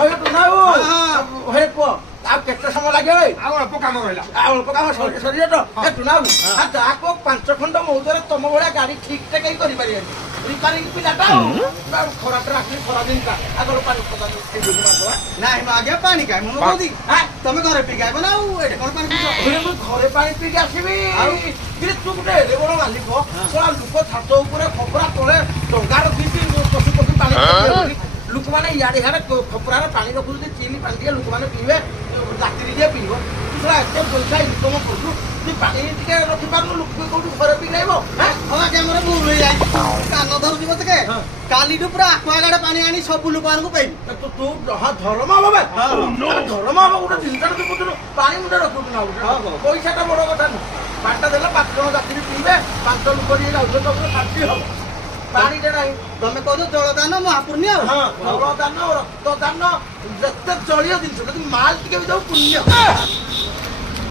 ହଏ ଟୁନାଉ ହଏ ପୁଅ ଆଉ କେତେ ସମୟ ଲାଗିବ ଭାଇ ଆଉ ଅଳ୍ପ କାମ ରହିଲା ଅଳ୍ପ କାମ ସରିବ ତ ଟୁନାଉ ଯାହାକୁ 5 ଖଣ୍ଡ ମଉଜରେ ତମ ଭଳିଆ ଗାଡି ଠିକ ଟେ କେହି କରିପାରିବେନି ରିପାରିଂ ପିଲାଟା ଖରାପରେ ଆସିଲି ଖରା ଦିନଟା ଆଗରୁ ପାଣି ପକାନ୍ତୁ ନାଇଁ ଆଜ୍ଞା ପାଣି କାଇଁ ମୁଁ କହୁଛି ତମେ ଘରେ ପିଇକାଇବ ନା ଆଉ ଏଠି କଣ ପାଣି ପିଇଛ ମୁଁ ଘରେ ପାଣି ପିଇକି ଆସିବି କିରେ ତୁ ଗୋଟେ ଏଡେ ବଡ ମାଲିକ ଶଳା ଲୋକ ଛାତ ଉପରେ ଖପରା ତଳେ ଡଙ୍ଗା ରଖିଛି ପଶୁ ପକ୍ଷୀ ପାଣି ଲୋକମାନେ ଇଆଡେ ଇଆଡେ ଖପରାରେ ପାଣି ରଖୁଛନ୍ତି ଚିନି ପାଣି ଟିକେ ଲୋକମାନେ ପିଇବେ ରାତିରେ ଟିକେ ପିଇବ ତୁ ଶଳା ଏତେ ପଇସା ଇନକମ କରୁଛୁ ତୁ ପାଣି ଟିକେ ରଖିପାରୁନୁ ଲୋକ କୋଉଠି ଘରେ ପିଇବ ହଁ ଆଜ୍ଞା ମୋର ଭୁଲ ହେଇଯାଇଛି କାନ ଧରୁଛି ମତେ କାଲିଠୁ ପୁରା ଆକ୍ୱାଗାର୍ଡ ପାଣି ଆଣି ସବୁ ଲୋକମାନଙ୍କୁ ପାଇବି ତୁ ଧର୍ମ ହବ ଧର୍ମ ହବ ଗୋଟେ ଜିନିଷଟା ତୁ ବୁଝୁନୁ ପାଣି ମୁଣ୍ଡେ ରଖୁଛୁ ନା ଗୋଟେ ପଇସାଟା ବଡ କଥା ନୁହଁ ପାଣିଟା ଦେଲେ 5 ଜଣ ରାତିରେ ପିଇବେ 5 ଲୋକ ଟିକେ ଯାଉଛ ତମର ଶାନ୍ତି ହବ ପାଣିଟା ନାହିଁ ତମେ କହୁଛ ଜଳଦାନ ମହାପୁଣ୍ୟ ହଁ ଜଳଦାନ ରକ୍ତଦାନ ଯେତେ ଜଳୀୟ ଜିନିଷ ଯଦି ମାଲ ଟିକେ ବି ଯାଉ ପୁଣ୍ୟ